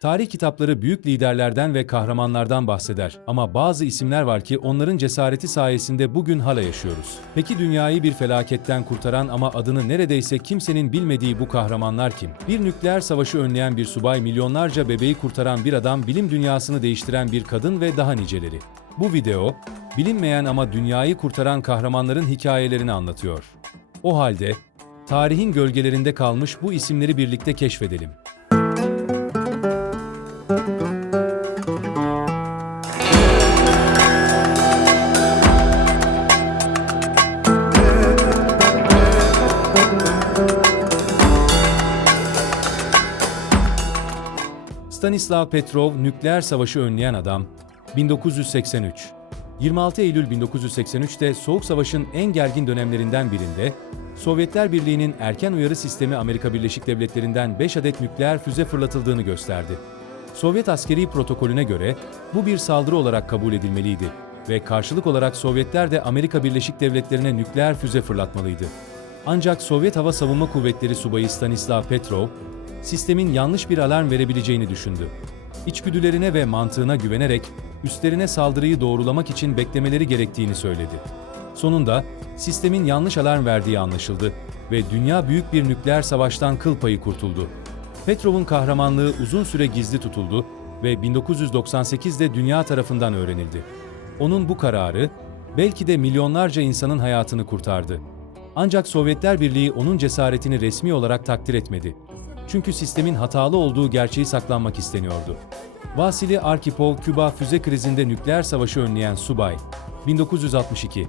Tarih kitapları büyük liderlerden ve kahramanlardan bahseder ama bazı isimler var ki onların cesareti sayesinde bugün hala yaşıyoruz. Peki dünyayı bir felaketten kurtaran ama adını neredeyse kimsenin bilmediği bu kahramanlar kim? Bir nükleer savaşı önleyen bir subay, milyonlarca bebeği kurtaran bir adam, bilim dünyasını değiştiren bir kadın ve daha niceleri. Bu video, bilinmeyen ama dünyayı kurtaran kahramanların hikayelerini anlatıyor. O halde, tarihin gölgelerinde kalmış bu isimleri birlikte keşfedelim. Stanislav Petrov nükleer savaşı önleyen adam 1983 26 Eylül 1983'te Soğuk Savaş'ın en gergin dönemlerinden birinde Sovyetler Birliği'nin erken uyarı sistemi Amerika Birleşik Devletleri'nden 5 adet nükleer füze fırlatıldığını gösterdi. Sovyet askeri protokolüne göre bu bir saldırı olarak kabul edilmeliydi ve karşılık olarak Sovyetler de Amerika Birleşik Devletleri'ne nükleer füze fırlatmalıydı. Ancak Sovyet Hava Savunma Kuvvetleri Subayı Stanislav Petrov, sistemin yanlış bir alarm verebileceğini düşündü. İçgüdülerine ve mantığına güvenerek üstlerine saldırıyı doğrulamak için beklemeleri gerektiğini söyledi. Sonunda sistemin yanlış alarm verdiği anlaşıldı ve dünya büyük bir nükleer savaştan kıl payı kurtuldu. Petrov'un kahramanlığı uzun süre gizli tutuldu ve 1998'de dünya tarafından öğrenildi. Onun bu kararı belki de milyonlarca insanın hayatını kurtardı. Ancak Sovyetler Birliği onun cesaretini resmi olarak takdir etmedi. Çünkü sistemin hatalı olduğu gerçeği saklanmak isteniyordu. Vasili Arkhipov, Küba füze krizinde nükleer savaşı önleyen subay, 1962.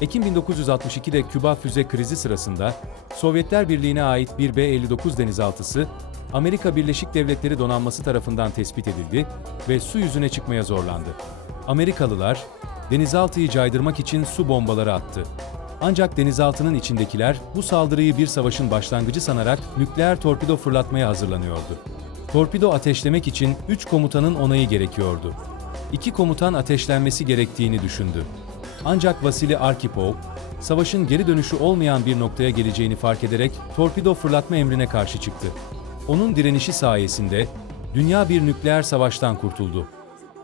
Ekim 1962'de Küba füze krizi sırasında Sovyetler Birliği'ne ait bir B-59 denizaltısı, Amerika Birleşik Devletleri donanması tarafından tespit edildi ve su yüzüne çıkmaya zorlandı. Amerikalılar, denizaltıyı caydırmak için su bombaları attı. Ancak denizaltının içindekiler bu saldırıyı bir savaşın başlangıcı sanarak nükleer torpido fırlatmaya hazırlanıyordu. Torpido ateşlemek için 3 komutanın onayı gerekiyordu. İki komutan ateşlenmesi gerektiğini düşündü. Ancak Vasili Arkhipov, savaşın geri dönüşü olmayan bir noktaya geleceğini fark ederek torpido fırlatma emrine karşı çıktı. Onun direnişi sayesinde dünya bir nükleer savaştan kurtuldu.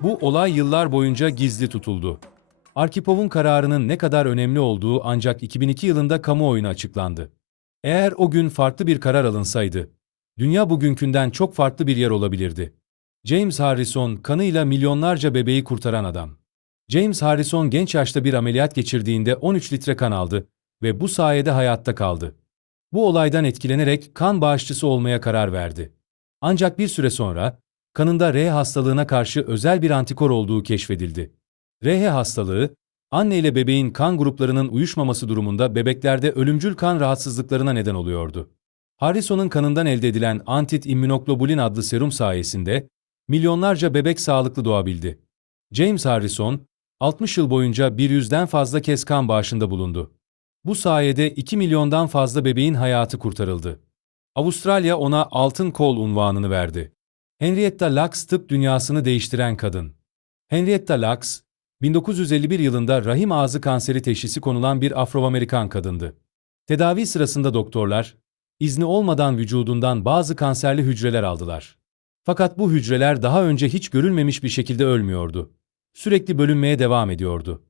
Bu olay yıllar boyunca gizli tutuldu. Arkipov'un kararının ne kadar önemli olduğu ancak 2002 yılında kamuoyuna açıklandı. Eğer o gün farklı bir karar alınsaydı, dünya bugünkünden çok farklı bir yer olabilirdi. James Harrison, kanıyla milyonlarca bebeği kurtaran adam. James Harrison genç yaşta bir ameliyat geçirdiğinde 13 litre kan aldı ve bu sayede hayatta kaldı. Bu olaydan etkilenerek kan bağışçısı olmaya karar verdi. Ancak bir süre sonra, kanında R hastalığına karşı özel bir antikor olduğu keşfedildi. RH hastalığı, anne ile bebeğin kan gruplarının uyuşmaması durumunda bebeklerde ölümcül kan rahatsızlıklarına neden oluyordu. Harrison'un kanından elde edilen antit immunoglobulin adlı serum sayesinde milyonlarca bebek sağlıklı doğabildi. James Harrison, 60 yıl boyunca bir yüzden fazla kez kan bağışında bulundu. Bu sayede 2 milyondan fazla bebeğin hayatı kurtarıldı. Avustralya ona altın kol unvanını verdi. Henrietta Lacks tıp dünyasını değiştiren kadın. Henrietta Lacks, 1951 yılında rahim ağzı kanseri teşhisi konulan bir Afro-Amerikan kadındı. Tedavi sırasında doktorlar, izni olmadan vücudundan bazı kanserli hücreler aldılar. Fakat bu hücreler daha önce hiç görülmemiş bir şekilde ölmüyordu. Sürekli bölünmeye devam ediyordu.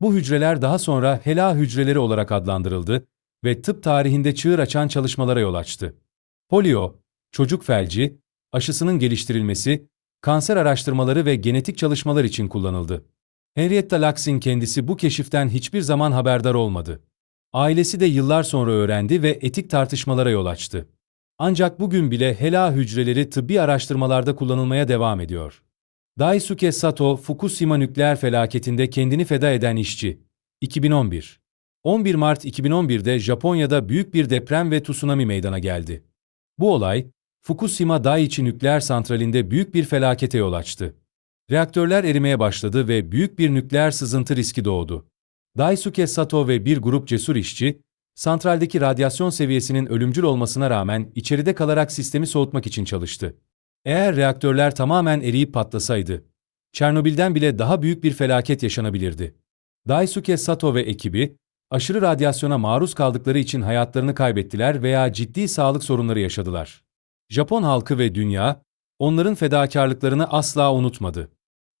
Bu hücreler daha sonra HeLa hücreleri olarak adlandırıldı ve tıp tarihinde çığır açan çalışmalara yol açtı. Polio, çocuk felci, aşısının geliştirilmesi, kanser araştırmaları ve genetik çalışmalar için kullanıldı. Henrietta Lacks'in kendisi bu keşiften hiçbir zaman haberdar olmadı. Ailesi de yıllar sonra öğrendi ve etik tartışmalara yol açtı. Ancak bugün bile HeLa hücreleri tıbbi araştırmalarda kullanılmaya devam ediyor. Daisuke Sato, Fukushima nükleer felaketinde kendini feda eden işçi. 2011 11 Mart 2011'de Japonya'da büyük bir deprem ve tsunami meydana geldi. Bu olay, Fukushima Daiichi nükleer santralinde büyük bir felakete yol açtı. Reaktörler erimeye başladı ve büyük bir nükleer sızıntı riski doğdu. Daisuke Sato ve bir grup cesur işçi, santraldeki radyasyon seviyesinin ölümcül olmasına rağmen içeride kalarak sistemi soğutmak için çalıştı. Eğer reaktörler tamamen eriyip patlasaydı, Çernobil'den bile daha büyük bir felaket yaşanabilirdi. Daisuke Sato ve ekibi, aşırı radyasyona maruz kaldıkları için hayatlarını kaybettiler veya ciddi sağlık sorunları yaşadılar. Japon halkı ve dünya, onların fedakarlıklarını asla unutmadı.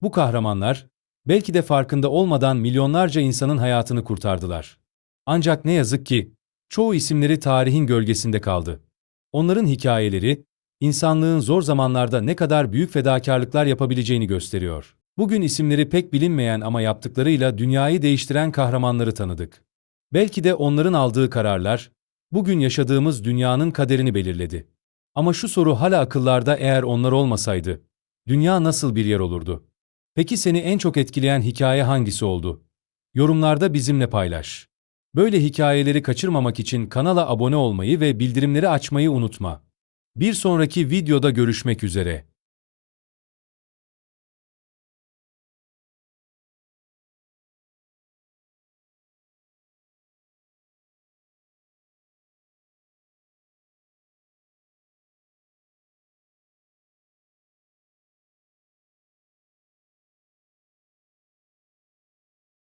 Bu kahramanlar, belki de farkında olmadan milyonlarca insanın hayatını kurtardılar. Ancak ne yazık ki, çoğu isimleri tarihin gölgesinde kaldı. Onların hikayeleri, insanlığın zor zamanlarda ne kadar büyük fedakarlıklar yapabileceğini gösteriyor. Bugün isimleri pek bilinmeyen ama yaptıklarıyla dünyayı değiştiren kahramanları tanıdık. Belki de onların aldığı kararlar, bugün yaşadığımız dünyanın kaderini belirledi. Ama şu soru hala akıllarda eğer onlar olmasaydı, dünya nasıl bir yer olurdu? Peki seni en çok etkileyen hikaye hangisi oldu? Yorumlarda bizimle paylaş. Böyle hikayeleri kaçırmamak için kanala abone olmayı ve bildirimleri açmayı unutma. Bir sonraki videoda görüşmek üzere.